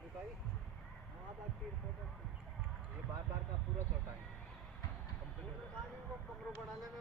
भाई ये बार बार का पूरा छोटा है कंप्लीट हो जाएगा। कमरों बढ़ा लेना